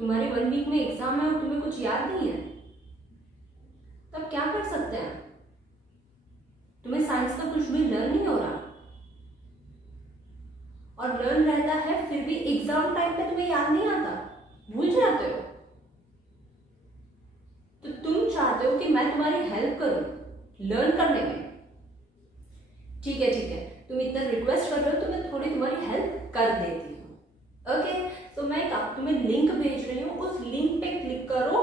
तुम्हारी 1 वीक में एग्जाम है और तुम्हें कुछ याद नहीं है, तब क्या कर सकते हैं? तुम्हें साइंस का कुछ भी लर्न नहीं हो रहा और लर्न रहता है फिर भी एग्जाम टाइम पे तुम्हें याद नहीं आता, भूल जाते हो। तो तुम चाहते हो कि मैं तुम्हारी हेल्प करूं लर्न करने में। ठीक है, तुम इतना रिक्वेस्ट कर रहे हो तो मैं थोड़ी तुम्हारी हेल्प कर देती हूँ। ओके, तो मैं तुम्हें लिंक भेज रही हूँ, उस लिंक पे क्लिक करो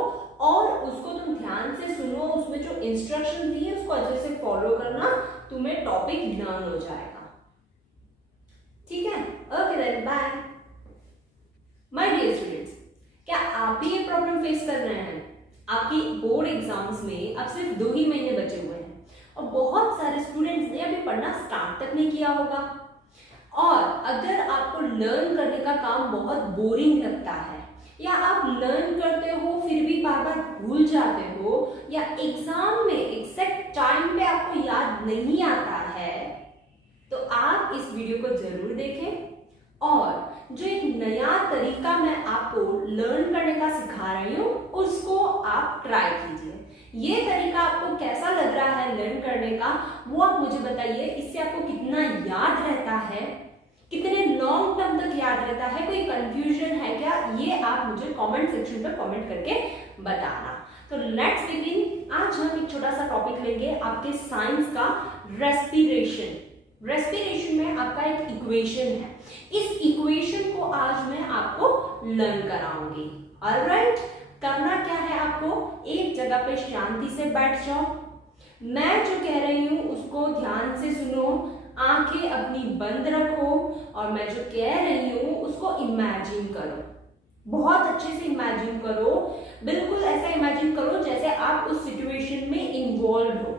और उसको तुम ध्यान से सुनो, उसमें जो इंस्ट्रक्शन दी है उसको अच्छे से फॉलो करना, तुम्हें टॉपिक लर्न हो जाएगा। ठीक है, okay then bye. My dear students, क्या आप भी ये प्रॉब्लम फेस कर रहे हैं? आपकी बोर्ड एग्जाम्स में अब सिर्फ 2 ही महीने बचे हुए हैं और बहुत सारे स्टूडेंट्स ने अभी पढ़ना स्टार्ट तक नहीं किया होगा। और अगर आपको लर्न करने का काम बहुत बोरिंग लगता है या आप लर्न करते हो फिर भी बार बार भूल जाते हो या एग्जाम में एग्जैक्ट टाइम पे आपको याद नहीं आता है, तो आप इस वीडियो को जरूर देखें और जो एक नया तरीका मैं आपको लर्न करने का सिखा रही हूँ उसको आप ट्राई कीजिए। ये तरीका आपको कैसा लग रहा है लर्न करने का, वो आप मुझे बताइए। इससे आपको कितना याद रहता है, कितने लॉन्ग टर्म तक याद रहता है, कोई कंफ्यूजन है क्या, ये आप मुझे कमेंट सेक्शन पर कमेंट करके बताना। तो लेट्स बिगिन। आज हम एक छोटा सा टॉपिक लेंगे आपके साइंस का, रेस्पिरेशन। रेस्पिरेशन में आपका एक इक्वेशन है, इस इक्वेशन को आज मैं आपको लर्न कराऊंगी। ऑलराइट, करना क्या है, आपको एक जगह पे शांति से बैठ जाओ, मैं जो कह रही हूं उसको ध्यान से सुनो, आंखें अपनी बंद रखो और मैं जो कह रही हूं उसको इमेजिन करो, बहुत अच्छे से इमेजिन करो, बिल्कुल ऐसा इमेजिन करो जैसे आप उस सिचुएशन में इन्वॉल्व हो।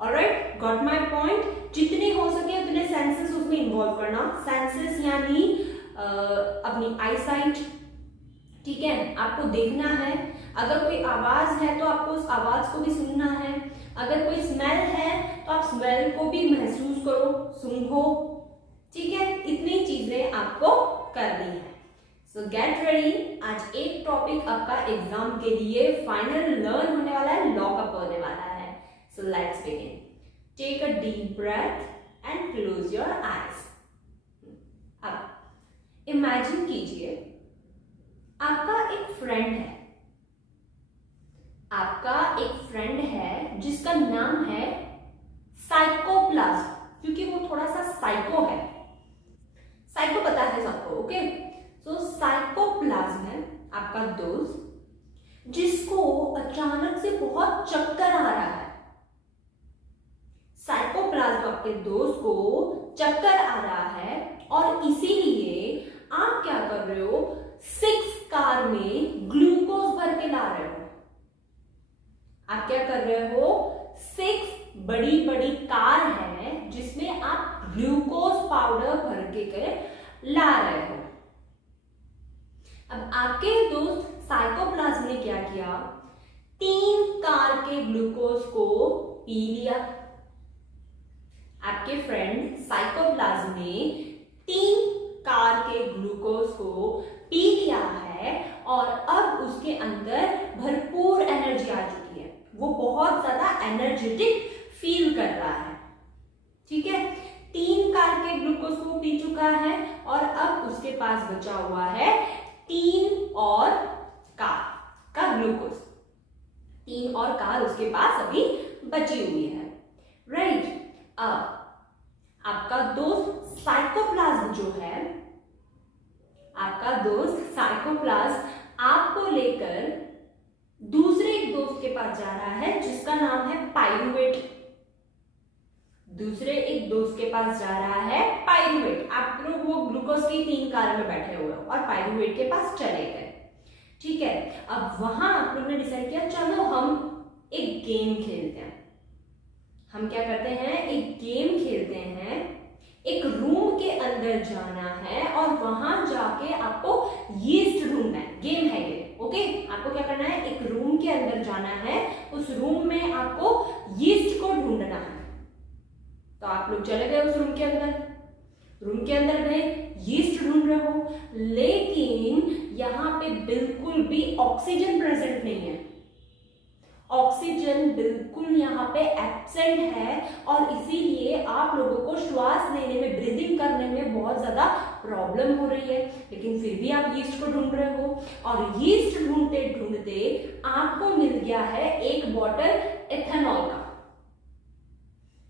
Alright, got my point. जितने हो सके उतने सेंसेस उसमें इन्वॉल्व करना। सेंसेस यानी अपनी आईसाइट, ठीक है, आपको देखना है, अगर कोई आवाज है तो आपको उस आवाज को भी सुनना है, अगर कोई स्मेल है तो आप स्मेल को भी महसूस करो, सूंघो। ठीक है, इतनी चीजें आपको करनी है। सो गेट रेडी। आज एक टॉपिक आपका एग्जाम के लिए फाइनल लर्न होने वाला है, लॉकअप होने वाला है। So let's begin. Take a deep breath and close your eyes. अब इमेजिन कीजिए आपका एक फ्रेंड है, आपका एक फ्रेंड है जिसका नाम है साइकोप्लाज्म, क्योंकि वो थोड़ा सा साइको है। साइको पता है सबको, ओके। सो साइकोप्लाज्म है आपका दोस्त जिसको अचानक से बहुत चक्कर आ रहा है। साइकोप्लाज्म आपके दोस्त को चक्कर आ रहा है और इसीलिए आप क्या कर रहे हो, 6 कार में ग्लूकोज भर के ला रहे हो। आप क्या कर रहे हो, 6 बड़ी बड़ी कार है जिसमें आप ग्लूकोज पाउडर भर के ला रहे हो। अब आपके दोस्त साइकोप्लाज्म ने क्या किया, 3 कार के ग्लूकोज को पी लिया। आपके फ्रेंड साइकोप्लाज्म ने 3 कार के ग्लूकोज को पी लिया है और अब उसके अंदर भरपूर एनर्जी आ चुकी है, वो बहुत ज्यादा एनर्जेटिक फील कर रहा है। ठीक है, 3 कार के ग्लूकोज को पी चुका है और अब उसके पास बचा हुआ है 3 और कार का ग्लूकोज। 3 और कार उसके पास अभी बची हुई है। राइट, अब आपका दोस्त साइकोप्लाज्म जो है, आपका दोस्त साइकोप्लाज्म आपको लेकर दूसरे एक दोस्त के पास जा रहा है जिसका नाम है पाइरुवेट। दूसरे एक दोस्त के पास जा रहा है पाइरुवेट। आप लोग वो ग्लूकोज की 3 कार में बैठे हुए हो और पाइरुवेट के पास चले गए। ठीक है, अब वहां आप लोगों ने डिसाइड किया चलो हम एक गेम खेलते हैं। हम क्या करते हैं, एक गेम खेलते हैं। एक रूम के अंदर जाना है और वहां जाके आपको यीस्ट ढूंढना है। गेम है ये, ओके। आपको क्या करना है, एक रूम के अंदर जाना है, उस रूम में आपको यीस्ट को ढूंढना है। तो आप लोग चले गए उस रूम के अंदर, रूम के अंदर गए, यीस्ट ढूंढ ढूंढ रहे हो, लेकिन यहाँ पे बिल्कुल भी ऑक्सीजन प्रेजेंट नहीं है। ऑक्सीजन बिल्कुल यहाँ पे एब्सेंट है और इसीलिए आप लोगों को श्वास लेने में, ब्रीदिंग करने में बहुत ज्यादा प्रॉब्लम हो रही है। लेकिन फिर भी आप यीस्ट को ढूंढ रहे हो और यीस्ट ढूंढते ढूंढते आपको मिल गया है एक बॉटल इथेनॉल का।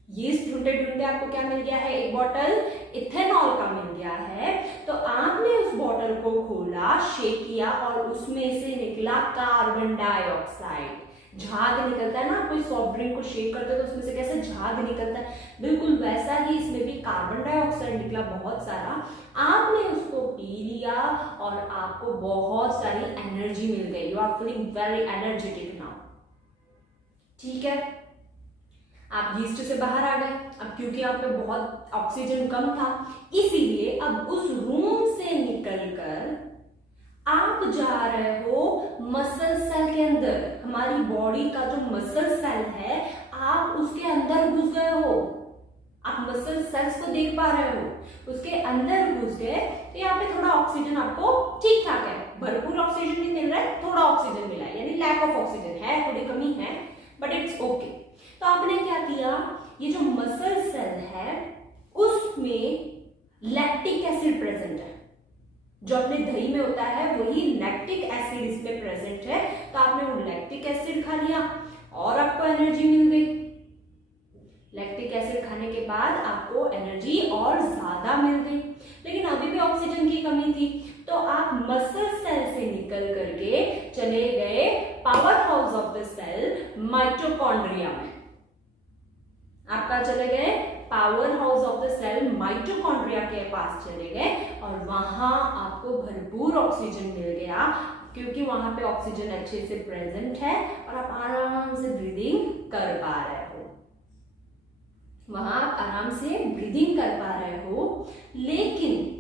यीस्ट ढूंढते ढूंढते आपको क्या मिल गया है? एक बॉटल इथेनॉल का मिल गया है। तो आपने उस बॉटल को खोला, शेक किया और उसमें से निकला कार्बन डाइऑक्साइड। झाग निकलता है ना, कोई सॉफ्ट ड्रिंक को शेक करते हैं तो उसमें से कैसे झाग निकलता है, बिल्कुल वैसा ही इसमें भी कार्बन डाइऑक्साइड निकला बहुत सारा। आपने उसको पी लिया और आपको बहुत सारी एनर्जी मिल गई। You are feeling very energetic now. ठीक है, आप यीस्ट से बाहर आ गए। अब क्योंकि आप पे बहुत ऑक्सीजन कम था, इसीलिए अब उस रूम से निकलकर आप जा रहे हो मसल सेल के अंदर। हमारी बॉडी का जो मसल सेल है, आप उसके अंदर घुस गए हो। आप मसल सेल्स को देख पा रहे हो, उसके अंदर घुस गए। तो यहाँ पे थोड़ा ऑक्सीजन आपको ठीक ठाक है, भरपूर ऑक्सीजन नहीं मिल रहा है, थोड़ा ऑक्सीजन मिला है, यानी लैक ऑफ ऑक्सीजन है, थोड़ी कमी है, बट इट्स ओके। तो आपने क्या किया, ये जो मसल सेल है उसमें लैक्टिक एसिड प्रेजेंट है। जो अपने दही में होता है वही लैक्टिक एसिड इसमें प्रेजेंट है। तो आपने वो लैक्टिक एसिड खा लिया और आपको एनर्जी मिल गई। लैक्टिक एसिड खाने के बाद आपको एनर्जी और ज्यादा मिल गई, लेकिन अभी भी ऑक्सीजन की कमी थी। तो आप मसल सेल से निकल करके चले गए power house of the cell, mitochondria में। आपका चले गए power house of the cell, mitochondria के पास चले गए और वहां आपको भरपूर ऑक्सीजन मिल गया, क्योंकि वहां पे ऑक्सीजन अच्छे से प्रेजेंट है और आप आराम से ब्रीदिंग कर पा रहे हो। वहां आप आराम से ब्रीदिंग कर पा रहे हो। लेकिन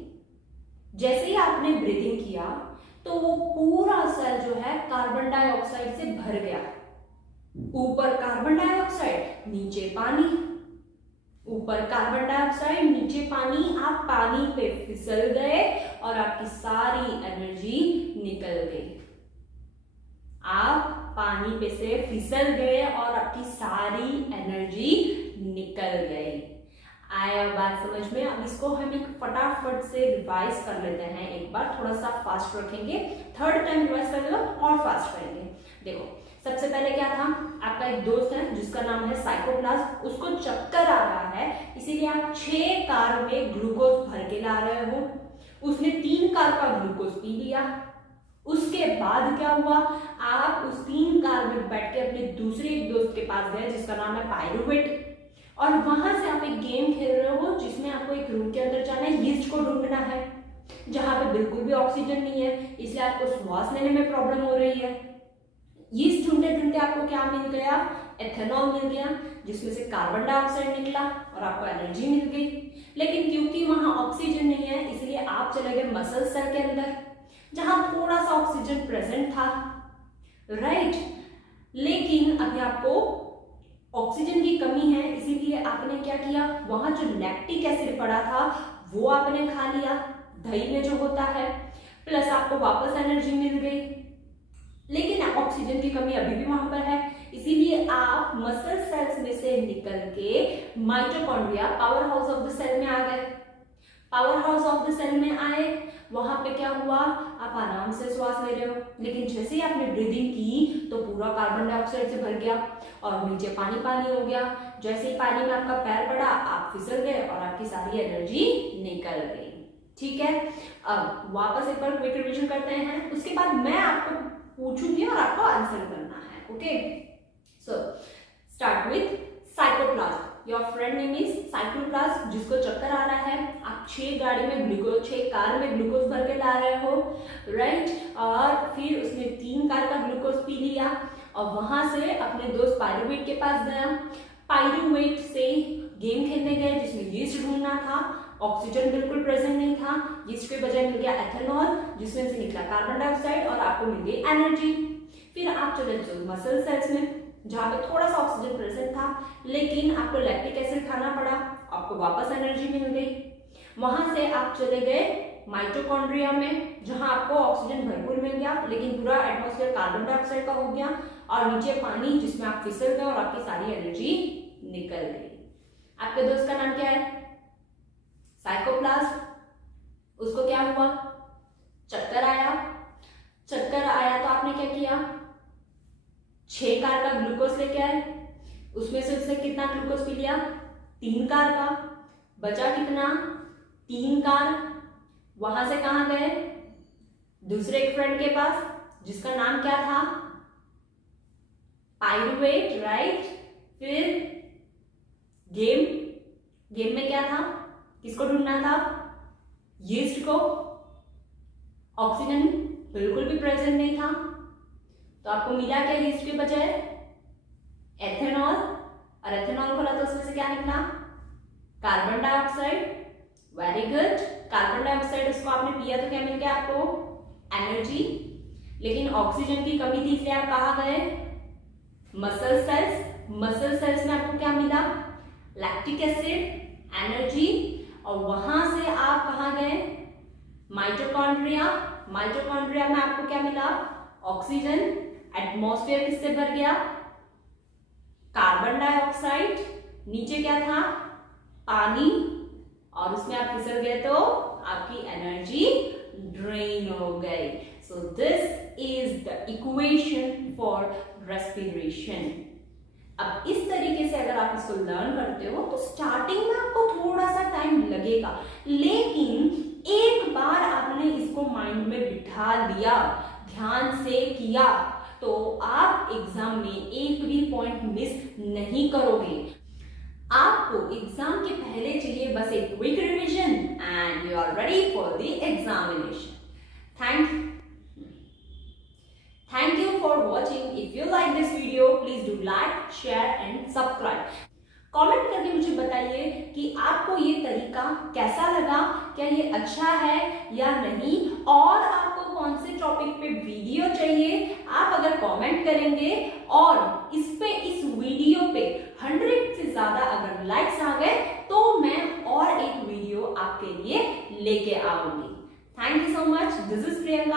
जैसे ही आपने ब्रीदिंग किया तो वो पूरा सेल जो है कार्बन डाइऑक्साइड से भर गया। ऊपर कार्बन डाइऑक्साइड, नीचे पानी, ऊपर कार्बन डाइऑक्साइड, नीचे पानी। आप पानी पे फिसल गए और आपकी सारी एनर्जी निकल गई। आप पानी पे से फिसल गए और आपकी सारी एनर्जी निकल गई। आया बात समझ में? अब इसको हम एक फटाफट से रिवाइज कर लेते हैं। एक बार थोड़ा सा फास्ट रखेंगे, थर्ड टाइम रिवाइज करेंगे और फास्ट करेंगे। देखो, सबसे पहले क्या था, आपका एक दोस्त है जिसका नाम है साइकोप्लाज्म, उसको चक्कर आ रहा है, इसीलिए आप 6 कार में ग्लूकोज भर के ला रहे हो। उसने 3 कार का ग्लूकोज पी लिया। उसके बाद क्या हुआ, आप उस 3 कार में बैठ के अपने दूसरे एक दोस्त के पास गए जिसका नाम है पायरुवेट, और वहां से आप एक गेम खेल रहे हो जिसमें आपको एक रूम के अंदर जाना है, यीस्ट को ढूंढना है जहां पे बिल्कुल भी ऑक्सीजन नहीं है, इसलिए आपको श्वास लेने में प्रॉब्लम हो रही है। यीस्ट ढूंढते ढूंढते आपको क्या मिल गया, एथेनॉल मिल गया, जिसमें से कार्बन डाइऑक्साइड निकला और आपको एनर्जी मिल गई। लेकिन क्योंकि वहां ऑक्सीजन नहीं है, इसलिए आप चले गए मसल सेल के अंदर जहां थोड़ा सा ऑक्सीजन प्रेजेंट था, राइट। लेकिन अभी आपको ऑक्सीजन की कमी है, इसीलिए आपने क्या किया, वहां जो लैक्टिक एसिड पड़ा था वो आपने खा लिया, दही में जो होता है, प्लस आपको वापस एनर्जी मिल गई। लेकिन ऑक्सीजन की कमी अभी भी वहां पर है, इसीलिए आप मसल सेल्स में से निकल के mitochondria, power house of the cell में आ गए। Power house of the cell में आए, वहां पे क्या हुआ, आप आराम से श्वास ले रहे हो, लेकिन जैसे ही आपने ब्रीदिंग की तो पूरा कार्बन डाइऑक्साइड से भर गया और नीचे पानी पानी हो गया। जैसे ही पानी में आपका पैर पड़ा, आप फिसल गए और आपकी सारी एनर्जी निकल गई। ठीक है, अब वापस एक बार क्विक रिवीजन करते हैं, उसके बाद मैं आपको पूछूंगी और आपको आंसर करना है। Okay, so start with psychoplasm. Your friend name is psychoplasm, जिसको चक्कर आ रहा है। आप 6 कार में ग्लूकोज भर के ला रहे हो, राइट। और फिर उसने 3 कार का ग्लूकोज पी लिया और वहां से अपने दोस्त पायरुवेट के पास गया। पायरुवेट से गेम खेलने गए जिसमें यीस्ट ढूंढना था, ऑक्सीजन बिल्कुल प्रेजेंट नहीं था, यीस्ट के बजाय मिल गया एथेनॉल, जिसमें से निकला कार्बन डाइऑक्साइड और आपको मिल गई एनर्जी। फिर आप चले मसल सेल्स में जहां पे थोड़ा सा ऑक्सीजन प्रेजेंट था, लेकिन आपको लैक्टिक एसिड खाना पड़ा, आपको वापस एनर्जी मिल गई। वहां से आप चले गए माइटोकॉन्ड्रिया में, जहां आपको ऑक्सीजन भरपूर मिल गया, लेकिन पूरा एटमॉस्फेयर कार्बन डाइऑक्साइड का हो गया, और नीचे पानी जिसमें आप फिसल गए और आपकी सारी एनर्जी निकल गई। आपके दोस्त का नाम क्या है? साइकोप्लाज्म। उसको क्या हुआ? चक्कर आया। चक्कर आया तो आपने क्या किया? 6 कार का ग्लूकोज लेके आए, उसमें से उसने कितना ग्लूकोज पी लिया? 3 कार का। बचा कितना? 3 कार। वहां से कहां गए? दूसरे एक फ्रेंड के पास, जिसका नाम क्या था? Pyruvate, right. फिर गेम में क्या था? किसको ढूंढना था? यीस्ट को। ऑक्सीजन बिल्कुल भी प्रेजेंट नहीं था, तो आपको मिला क्या यीस्ट के बजाय? एथेनॉल। और एथेनॉल खोला तो उसमें से क्या निकला? Carbon dioxide. Very good. Carbon dioxide उसको आपने पिया तो क्या मिल गया आपको? एनर्जी। लेकिन ऑक्सीजन की कमी थी, इसलिए आप कहाँ गए? Muscle cells. मसल सेल्स में आपको क्या मिला? Lactic acid, energy. और वहां से आप कहाँ गए? माइटोकॉन्ड्रिया। माइटोकॉन्ड्रिया में आपको क्या मिला? ऑक्सीजन। एटमॉस्फेयर किससे भर गया? Carbon dioxide. नीचे क्या था? पानी। और उसमें आप फिसल गए तो आपकी एनर्जी ड्रेन हो गई। So this is the equation for respiration. अब इस तरीके से अगर आप इसको लर्न करते हो तो स्टार्टिंग में आपको थोड़ा सा टाइम लगेगा, लेकिन एक बार आपने इसको माइंड में बिठा लिया, ध्यान से किया, तो आप एग्जाम में एक भी पॉइंट मिस नहीं करोगे। आपको एग्जाम के पहले चाहिए बस एक quick revision and you are ready for the examination. Thank you for watching. If you like this video, please do like, share and subscribe. Comment करके मुझे बताइए कि आपको ये तरीका कैसा लगा, क्या ये अच्छा है या नहीं, और आपको कौन से टॉपिक पे वीडियो चाहिए। आप अगर कमेंट करेंगे और इस वीडियो पे 100 से ज्यादा अगर लाइक्स आ गए तो मैं और एक वीडियो आपके लिए लेके आऊंगी। Thank you so much. This is Priyanka.